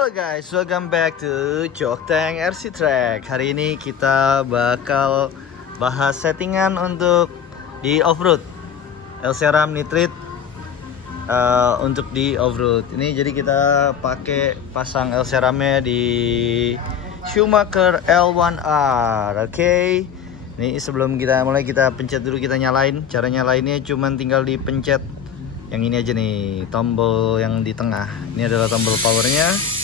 Halo guys, welcome back to Jokteng RC Track. Hari ini kita bakal bahas settingan untuk di off-road Elceram Nitride untuk di off-road. Ini jadi kita pakai pasang Elceramnya di Schumacher L1R. Oke. Ini sebelum kita mulai, kita pencet dulu, kita nyalain. Cara nyalainnya cuman tinggal dipencet yang ini aja nih, tombol yang di tengah. Ini adalah tombol powernya.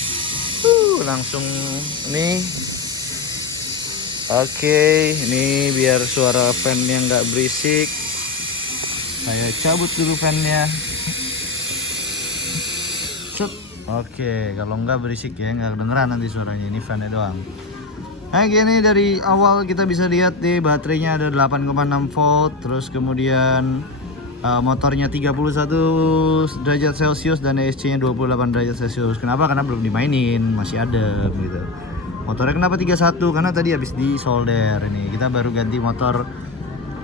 Langsung nih. Oke, ini biar suara fan-nya nggak berisik. Saya cabut dulu fan-nya. Cet. Oke, kalau nggak berisik ya, nggak kedengeran nanti suaranya. Ini fan-nya doang. Nah gini, dari awal kita bisa lihat di baterainya ada 8,6 volt. Terus kemudian motornya 31 derajat Celcius dan ESC nya 28 derajat Celcius. Kenapa? Karena belum dimainin, masih ada gitu. Motornya kenapa 31? Karena tadi habis di solder. Ini kita baru ganti motor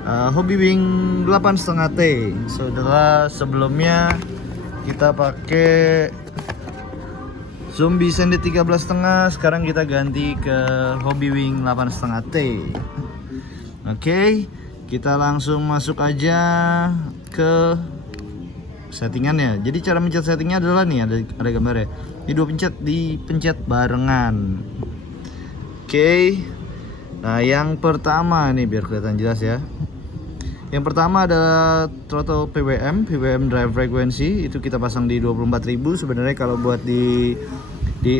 Hobbywing 8,5 T. Setelah sebelumnya kita pakai Zombie Sandit 13,5, sekarang kita ganti ke Hobbywing 8,5 T. Oke, kita langsung masuk aja ke settingannya. Jadi cara mencet settingnya adalah nih, ada gambarnya. Ini dua dipencet barengan. Oke. Nah, yang pertama nih biar kelihatan jelas ya. Yang pertama adalah throttle PWM drive frequency, itu kita pasang di 24.000. Sebenarnya kalau buat di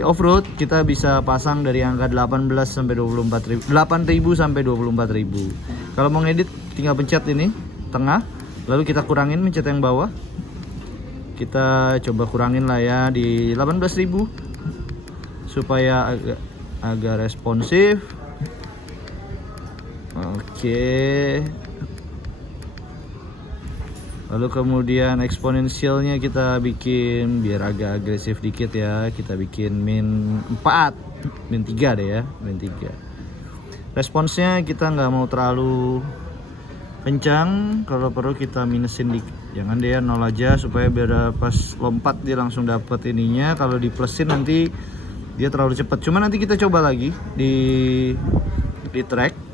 off-road kita bisa pasang dari angka 18 sampai 24.000, 8.000 sampai 24.000. Kalau mau ngedit tinggal pencet ini tengah, lalu kita kurangin, pencet yang bawah. Kita coba kurangin lah ya di 18.000 supaya agak responsif. Oke. Lalu kemudian eksponensialnya kita bikin biar agak agresif dikit ya. Kita bikin min 4, min 3 deh ya, min 3. Responsnya kita nggak mau terlalu kencang, kalau perlu kita minusin dikit. Jangan deh ya, 0 aja supaya biar pas lompat dia langsung dapat ininya. Kalau di plusin nanti dia terlalu cepat. Cuma nanti kita coba lagi di track.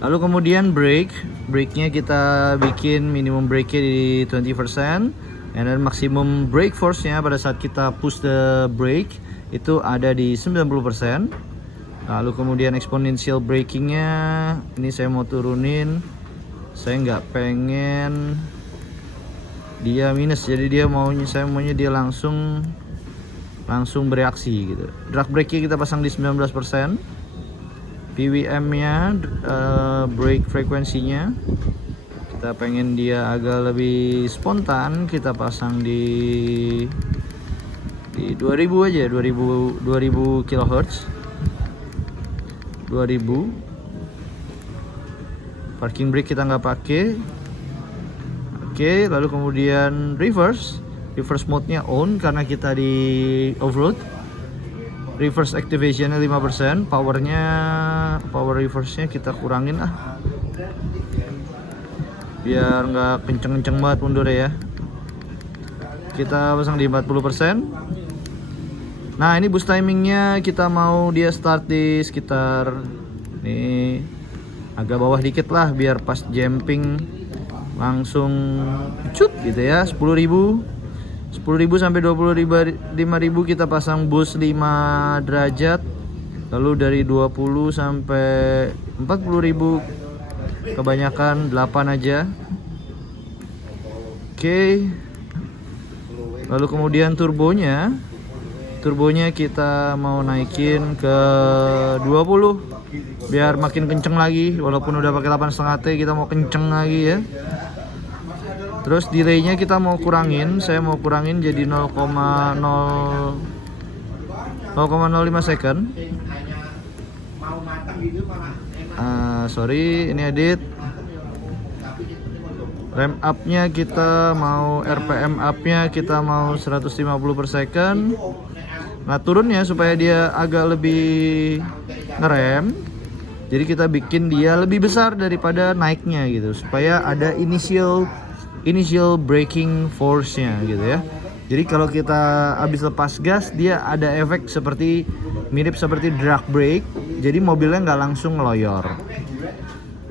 Lalu kemudian brake-nya kita bikin minimum brake-nya di 20%, and then maximum brake force-nya pada saat kita push the brake itu ada di 90%. Lalu kemudian exponential braking-nya ini saya mau turunin. Saya nggak pengen dia minus, jadi saya maunya dia langsung bereaksi gitu. Drag brake-nya kita pasang di 19%. PWM-nya, brake frekuensinya kita pengen dia agak lebih spontan, kita pasang di 2000 aja, 2000 kHz. 2000. Parking brake kita nggak pakai. Oke, lalu kemudian reverse mode-nya on karena kita di off-road. Reverse activation-nya 5%, power reverse-nya kita kurangin biar nggak kenceng-kenceng banget mundur ya. Kita pasang di 40%. Nah, ini boost timing-nya kita mau dia start di sekitar nih agak bawah dikit lah, biar pas jumping langsung cut gitu ya. 10.000 sampai 25.000 kita pasang boost 5 derajat. Lalu dari 20 sampai 40.000 kebanyakan 8 aja. Oke. Lalu kemudian turbonya kita mau naikin ke 20 biar makin kenceng lagi. Walaupun udah pakai 8,5 T, kita mau kenceng lagi ya. Terus delay-nya kita mau kurangin, saya mau kurangin jadi 0,05 second. Sorry, ini edit. Ramp up-nya kita mau, RPM up-nya kita mau 150 per second. Nah, turunnya supaya dia agak lebih ngerem, jadi kita bikin dia lebih besar daripada naiknya gitu, supaya ada initial braking force-nya gitu ya. Jadi kalau kita habis lepas gas, dia ada efek seperti mirip seperti drag brake. Jadi mobilnya nggak langsung ngeloyor.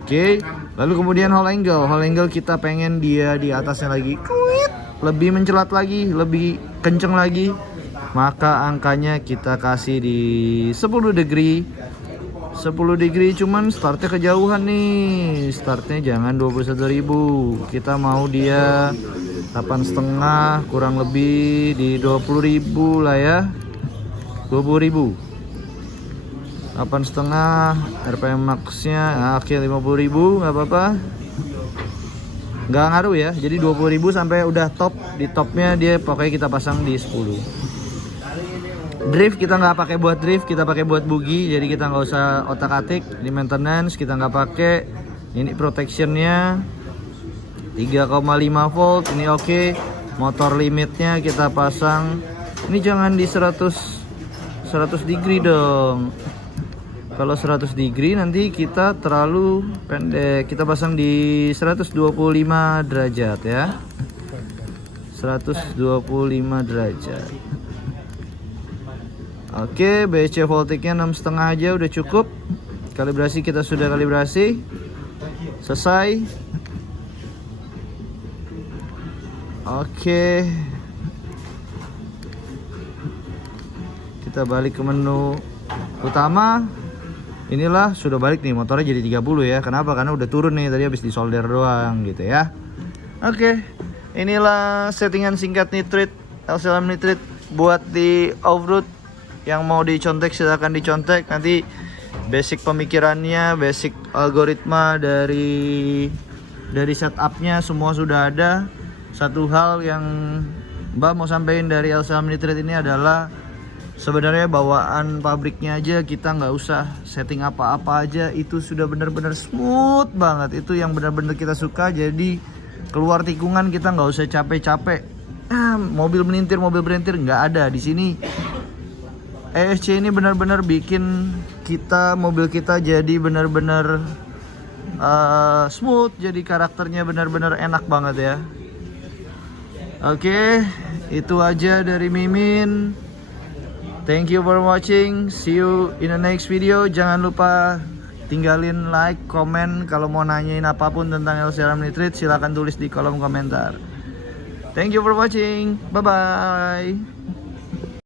Oke, lalu kemudian hall angle. Hall angle kita pengen dia di atasnya lagi, lebih mencelat lagi, lebih kenceng lagi. Maka angkanya kita kasih di 10 degree. 10 degree, cuman startnya kejauhan nih. Startnya jangan 21.000. Kita mau dia 8,5, kurang lebih di 20.000 lah ya. 20.000. 8,5 RPM max-nya. Nah, oke, 50.000 nggak apa-apa. Nggak ngaruh ya. Jadi 20.000 sampai udah top. Di topnya dia pokoknya kita pasang di 10. Drift kita nggak pakai buat drift, kita pakai buat bugi. Jadi kita nggak usah otak-atik. Di maintenance kita nggak pakai. Ini protectionnya 3,5 volt. Ini oke. Motor limitnya kita pasang. Ini jangan di 100 degree dong. Kalau 100 degree nanti kita terlalu pendek. Kita pasang di 125 derajat ya. 125 derajat. Oke, BC voltage-nya 6,5 aja udah cukup. Kalibrasi kita sudah kalibrasi. Selesai. Oke. Kita balik ke menu utama. Inilah sudah balik nih, motornya jadi 30 ya. Kenapa? Karena udah turun nih, tadi habis disolder doang gitu ya. Oke. Inilah settingan singkat nitrit, LCLM nitrit buat di off-road. Yang mau dicontek silahkan dicontek. Nanti basic pemikirannya, basic algoritma dari setupnya semua sudah ada. Satu hal yang Mbak mau sampaikan dari LCLM nitrit ini adalah sebenarnya bawaan pabriknya aja kita nggak usah setting apa-apa aja, itu sudah benar-benar smooth banget. Itu yang benar-benar kita suka. Jadi keluar tikungan kita nggak usah capek-capek. Mobil melintir nggak ada di sini. ESC ini benar-benar bikin mobil kita jadi benar-benar smooth. Jadi karakternya benar-benar enak banget ya. Oke, itu aja dari Mimin. Thank you for watching. See you in the next video. Jangan lupa tinggalin like, komen. Kalau mau nanyain apapun tentang LCLM nitrit silahkan tulis di kolom komentar. Thank you for watching. Bye bye.